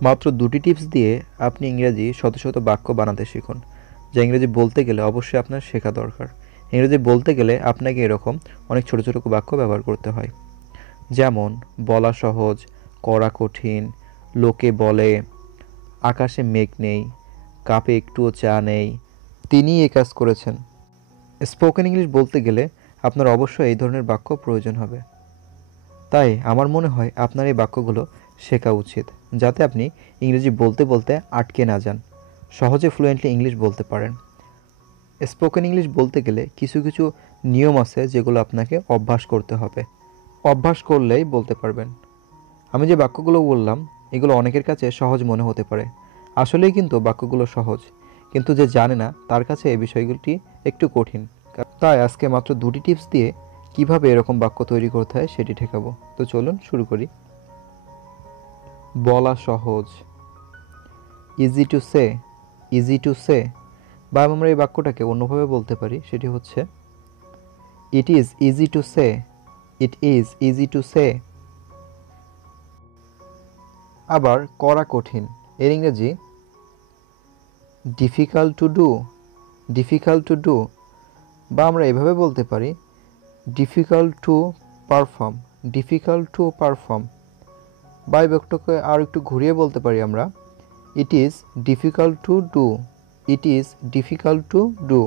মাত্র দুটি টিপস দিয়ে আপনি ইংরেজি শত শত বাক্য বানাতে শিখুন, যা ইংরেজি বলতে গেলে অবশ্যই আপনার শেখা দরকার। ইংরেজি বলতে গেলে আপনাকে এরকম অনেক ছোট ছোট বাক্য ব্যবহার করতে হয়, যেমন বলা সহজ, করা কঠিন, লোকে বলে, আকাশে মেঘ নেই, কাপে একটুও চা নেই, তিনি এ কাজ করেছেন। স্পোকেন ইংলিশ বলতে গেলে আপনার অবশ্যই এই ধরনের বাক্য প্রয়োজন হবে। তাই আমার মনে হয় আপনার এই বাক্যগুলো শেখা উচিত, যাতে আপনি ইংরেজি বলতে বলতে আটকে না যান, সহজে ফ্লুয়েন্টলি ইংলিশ বলতে পারেন। স্পোকেন ইংলিশ বলতে গেলে কিছু কিছু নিয়ম আছে যেগুলো আপনাকে অভ্যাস করতে হবে। অভ্যাস করলেই বলতে পারবেন। আমি যে বাক্যগুলো বললাম এগুলো অনেকের কাছে সহজ মনে হতে পারে, আসলেই কিন্তু বাক্যগুলো সহজ, কিন্তু যে জানে না তার কাছে এই বিষয়গুলি একটু কঠিন। তাই আজকে মাত্র দুটি টিপস দিয়ে কিভাবে এরকম বাক্য তৈরি করতে হয় সেটি শেখাবো। তো চলুন শুরু করি। বলা সহজ, easy to say, easy to say. বা আমরা এই বাক্যটাকে অন্যভাবে বলতে পারি, সেটি হচ্ছে it is easy to say, it is easy to say. আবার করা কঠিন, এর ইংরেজি difficult to do, difficult to do. বা আমরা এভাবে বলতে পারি difficult to perform, difficult to perform. বা এই বাক্যটাকে আর একটু ঘুরিয়ে বলতে পারি আমরা it is difficult to do, it is difficult to do.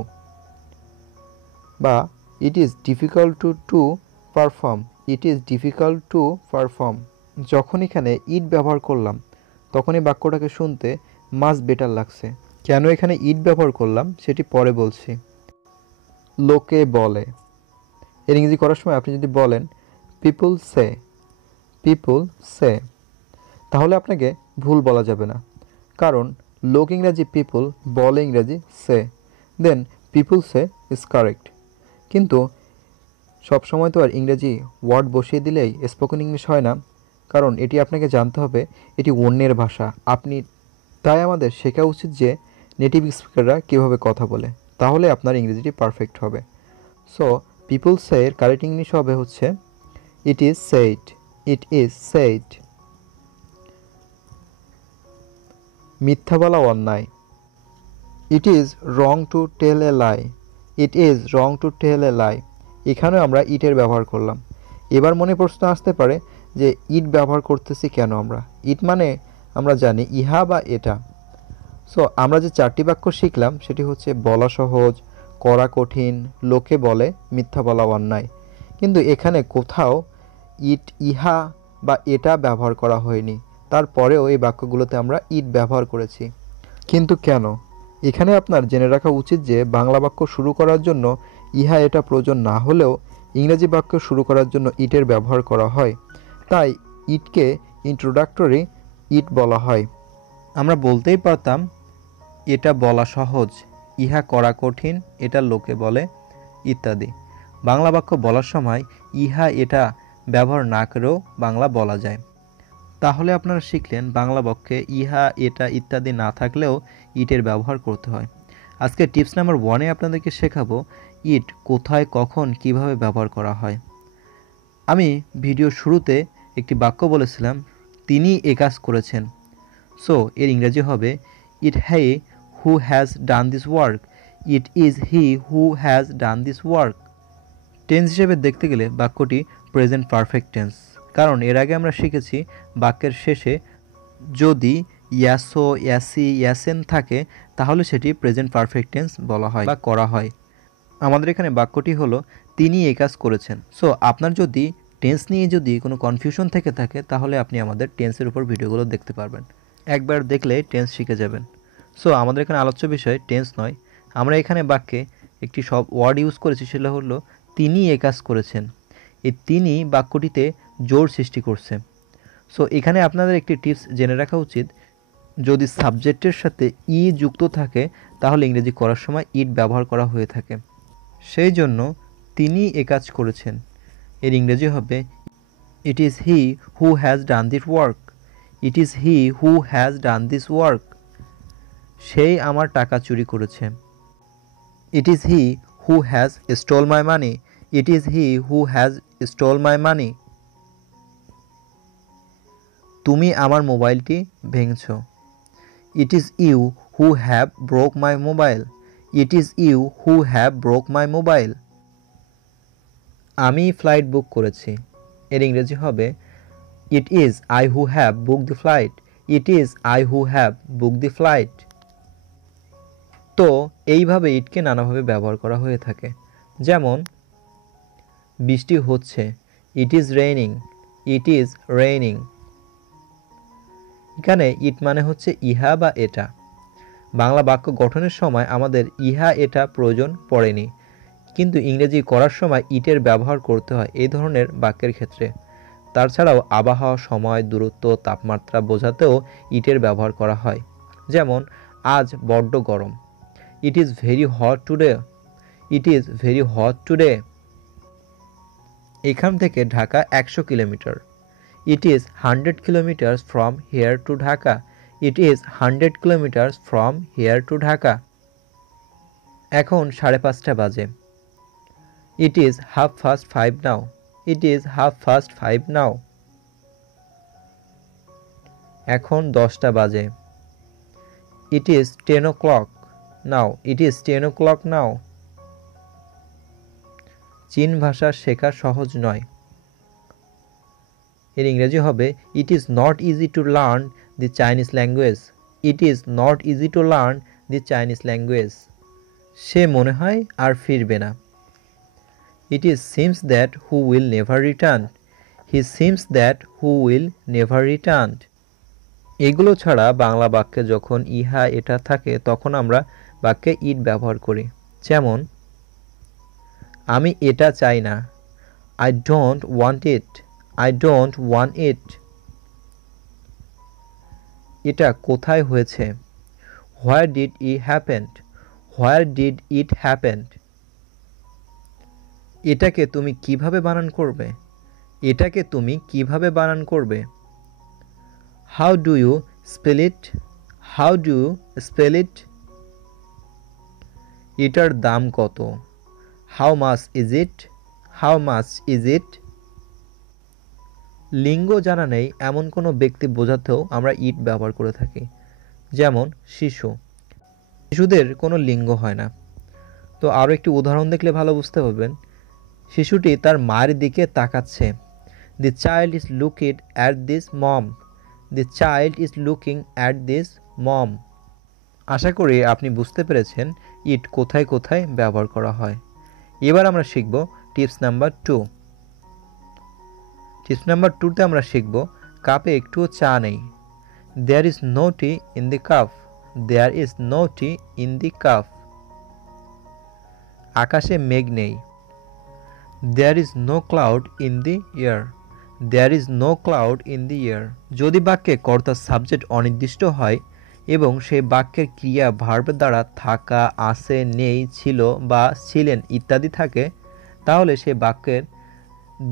বা it is difficult to perform, it is difficult to perform. যখন এখানে ইট ব্যবহার করলাম তখন এই বাক্যটাকে শুনতে মাছ বেটার লাগছে। কেন এখানে ইট ব্যবহার করলাম সেটি পরে বলছি। লোকে বলে, এর ইংরেজি করার সময় আপনি যদি বলেন পিপল সে, পিপল সে, তাহলে আপনাকে ভুল বলা যাবে না, কারণ লোক ইংরাজি পিপল, বলে ইংরাজি say, then people say is correct. কিন্তু সবসময় তো আর ইংরেজি ওয়ার্ড বসিয়ে দিলেই স্পোকেন ইংলিশ হয় না, কারণ এটি আপনাকে জানতে হবে এটি অন্যের ভাষা। তাই আমাদের শেখা উচিত যে নেটিভ স্পিকাররা কীভাবে কথা বলে, তাহলে আপনার ইংরেজিটি পারফেক্ট হবে। সো পিপল সে এর কারেক্ট ইংলিশ হবে হচ্ছে it is said, it is said. মিথ্যা বলা অন্যায়, it is wrong to tell a lie, it is wrong to tell a lie. এখানেও আমরা ইটের ব্যবহার করলাম। এবার মনে প্রশ্ন আসতে পারে যে ইট ব্যবহার করতেছি কেন আমরা? ইট মানে আমরা জানি ইহা বা এটা। সো আমরা যে চারটি বাক্য শিখলাম সেটি হচ্ছে বলা সহজ, করা কঠিন, লোকে বলে, মিথ্যা বলা অন্যায়। কিন্তু এখানে কোথাও ইট, ইহা বা এটা ব্যবহার করা হয়নি, তারপরেও এই বাক্যগুলোতে আমরা ইট ব্যবহার করেছি। কিন্তু কেন? এখানে আপনার জেনে রাখা উচিত যে বাংলা বাক্য শুরু করার জন্য ইহা এটা প্রয়োজন না হলেও ইংরেজি বাক্য শুরু করার জন্য ইটের ব্যবহার করা হয়। তাই ইটকে ইন্ট্রোডাক্টরি ইট বলা হয়। আমরা বলতেই পারতাম এটা বলা সহজ, ইহা করা কঠিন, এটা লোকে বলে, ইত্যাদি। বাংলা বাক্য বলার সময় ইহা এটা ব্যবহার না করেও বাংলা বলা যায়। তাহলে আপনারা শিখলেন বাংলা বাক্যে ইহা এটা ইত্যাদি না থাকলেও ইটের ব্যবহার করতে হয়। আজকে টিপস নাম্বার 1-এ আপনাদেরকে শেখাবো ইট কোথায়, কখন, কিভাবে ব্যবহার করা হয়। আমি ভিডিওর শুরুতে একটি বাক্য বলেছিলাম তিনি এ কাজ করেছেন। সো এর ইংরেজি হবে it he who has done this work, it is he who has done this work. Tense হিসেবে দেখতে গেলে বাক্যটি প্রেজেন্ট পারফেক্ট টেন্স, কারণ এর আগে আমরা শিখেছি বাক্যের শেষে যদি ইয়াসো, ইয়াসি, ইয়াসেন থাকে তাহলে সেটি প্রেজেন্ট পারফেক্ট টেন্স বলা হয় বা করা হয়। আমাদের এখানে বাক্যটি হলো তিনি এই কাজ করেছেন। সো আপনার যদি টেন্স নিয়ে যদি কোনো কনফিউশন থেকে থাকে তাহলে আপনি আমাদের টেন্সের উপর ভিডিওগুলো দেখতে পারবেন, একবার দেখলে টেন্স শিখে যাবেন। সো আমাদের এখানে আলোচ্য বিষয় টেন্স নয়, আমরা এখানে বাক্যে একটি সব ওয়ার্ড ইউজ করেছি, সেটা হলো তিনি এ কাজ করেছেন। এই তিনি বাক্যটিতে জোর সৃষ্টি করছে। সো এখানে আপনাদের একটি টিপস জেনে রাখা উচিত, যদি সাবজেক্টের সাথে ই যুক্ত থাকে তাহলে ইংরেজি করার সময় ইট ব্যবহার করা হয়ে থাকে। সেই জন্য তিনি এ কাজ করেছেন এর ইংরেজি হবে it is he who has done this work, it is he who has done this work. সেই আমার টাকা চুরি করেছে, it is he who has stole my money, it is he who has stole my money. তুমি আমার মোবাইলটি ভেঙেছো। It is you who have broke my mobile. It is you who have broke my mobile. আমি flight book করেছি। এর ইংরেজি হবে it is I who have book the flight. It is I who have book the flight. তো এইভাবে ইটকে নানাভাবে ব্যবহার করা হয়ে থাকে। যেমন বৃষ্টি হচ্ছে, it is raining. It is raining. এখানে ইট মানে হচ্ছে ইহা বা এটা। বাংলা বাক্য গঠনের সময় আমাদের ইহা এটা প্রয়োজন পড়েনি, কিন্তু ইংরেজি করার সময় ইটের ব্যবহার করতে হয় এই ধরনের বাক্যের ক্ষেত্রে। তাছাড়াও আবহাওয়া, সময়, দূরত্ব, তাপমাত্রা বোঝাতেও ইটের ব্যবহার করা হয়। যেমন আজ বড্ড গরম, it is very hot today. It is very hot today. এখান থেকে Dhaka 100 kilometre. It is 100 kilometres from here two Dhaka. It is 100 kilometres from here two Dhaka. এখন 5:30 বাজে। It is 5:30 now. It is 5:30 নাও। এখন 10টা বাজে। It is 10 o'clock now. It is 10 o'clock নাও। চীন ভাষা শেখা সহজ নয়। এর ইংরেজি হবে it is not easy to learn the Chinese language. It is not easy to learn the Chinese language. সে মনে হয় আর ফিরবে না। It is seems that who will never return. He seems that who will never return. এগুলো ছাড়া বাংলা বাক্যে যখন ইহা এটা থাকে তখন আমরা বাক্যে ইট ব্যবহার করি। যেমন আমি এটা চাই না। I don't want it. I don't want ইট। এটা কোথায় হয়েছে? Where did it happen? Where did it happen? এটাকে তুমি কিভাবে বানান করবে? এটাকে তুমি কিভাবে বানান করবে? How do you spell it? How do you spell it? এটার দাম কত? How much is it? How much is it? লিঙ্গ জানা নেই এমন কোনো ব্যক্তি বোঝাতেও আমরা ইট ব্যবহার করে থাকি। যেমন শিশু। শিশুদের কোনো লিঙ্গ হয় না। তো আরও একটি উদাহরণ দেখলে ভালো বুঝতে পারবেন। শিশুটি তার মায়ের দিকে তাকাচ্ছে। The child is looking at this mom. The child is looking at this mom. আশা করি আপনি বুঝতে পেরেছেন ইট কোথায় কোথায় ব্যবহার করা হয়। এবার আমরা শিখব টিপস নাম্বার 2। টিপস নাম্বার 2তে আমরা শিখব কাপে একটুও চা নেই। There is no tea in the cup. There is no tea in the cup. আকাশে মেঘ নেই। There is no cloud in the air. There is no cloud in the air. যদি বাক্যে কর্তা সাবজেক্ট অনির্দিষ্ট হয় এবং সেই বাক্যের ক্রিয়া ভার্ব দ্বারা থাকা, আছে, নেই, ছিল বা ছিলেন ইত্যাদি থাকে, তাহলে সেই বাক্যের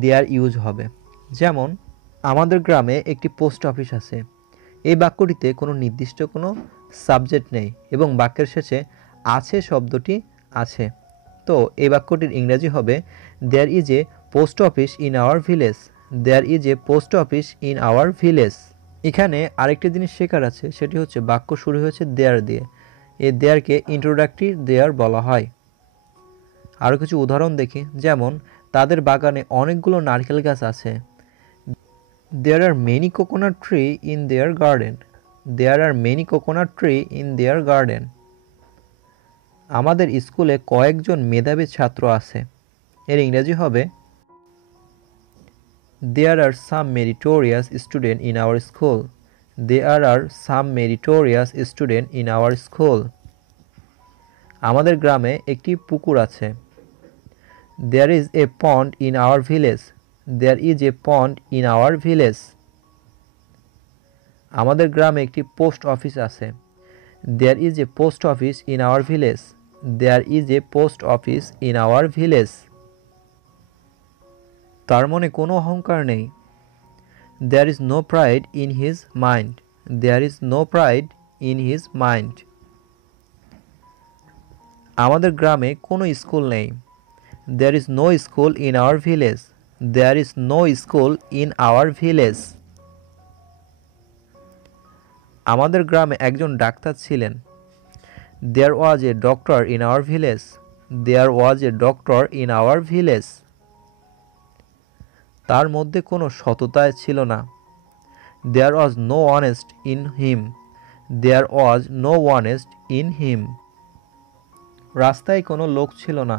দেয়ার ইউজ হবে। যেমন আমাদের গ্রামে একটি পোস্ট অফিস আছে। এই বাক্যটিতে কোনো নির্দিষ্ট কোনো সাবজেক্ট নেই এবং বাক্যের শেষে আছে শব্দটি আছে। তো এই বাক্যটির ইংরেজি হবে there is a post office in our village. There is a post office in our village. এখানে আরেকটি জিনিস শেখার আছে, সেটি হচ্ছে বাক্য শুরু হয়েছে দেয়ার দিয়ে। এই দেয়ারকে ইন্ট্রোডাক্টরি দেয়ার বলা হয়। আরও কিছু উদাহরণ দেখি। যেমন তাদের বাগানে অনেকগুলো নারকেল গাছ আছে। There are many coconut tree in their garden. There are many coconut tree in their garden. আমাদের স্কুলে কয়েকজন মেধাবী ছাত্র আছে। এর ইংরেজি হবে There are some meritorious students in our school. There are some meritorious students in our school. আমাদের গ্রামে একটি পুকুর আছে। There is a pond in our village. There is a pond in our village. আমাদের গ্রামে একটি পোস্ট অফিস আছে। There is a post office in our village. There is a post office in our village. তার মনে কোনো অহংকার নেই। There is no pride in his mind. There is no pride in his mind. আমাদের গ্রামে কোনো school নেই। There is no school in our village. There is no school in our village. আমাদের গ্রামে একজন ডাক্তার ছিলেন। There was a doctor in our village. There was a doctor in our village. তার মধ্যে কোনো সততা ছিল না। There was no honest in him. There was no honest in him. রাস্তায় কোনো লোক ছিল না।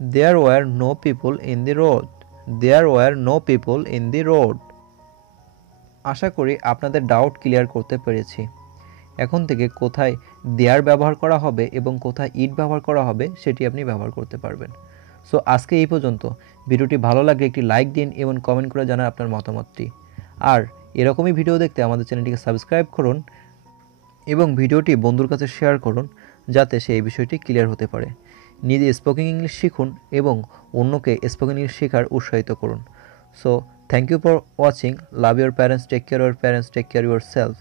There were no people in the road. There were no people in the road. আশা করি আপনাদের ডাউট ক্লিয়ার করতে পেরেছি। এখন থেকে কোথায় দেয়ার ব্যবহার করা হবে এবং কোথায় ইট ব্যবহার করা হবে সেটি আপনি ব্যবহার করতে পারবেন। সো আজকে এই পর্যন্ত। ভিডিওটি ভালো লাগলে একটি লাইক দিন এবং কমেন্ট করে জানান আপনার মতামতটি। আর এরকমই ভিডিও দেখতে আমাদের চ্যানেলটিকে সাবস্ক্রাইব করুন এবং ভিডিওটি বন্ধুর কাছে শেয়ার করুন যাতে সে এই বিষয়টি ক্লিয়ার হতে পারে। নিজে স্পোকেন ইংলিশ শিখুন এবং অন্যকে স্পোকেন ইংলিশ শেখার উৎসাহিত করুন। So thank you for watching. Love your parents, take care your parents, take care your self.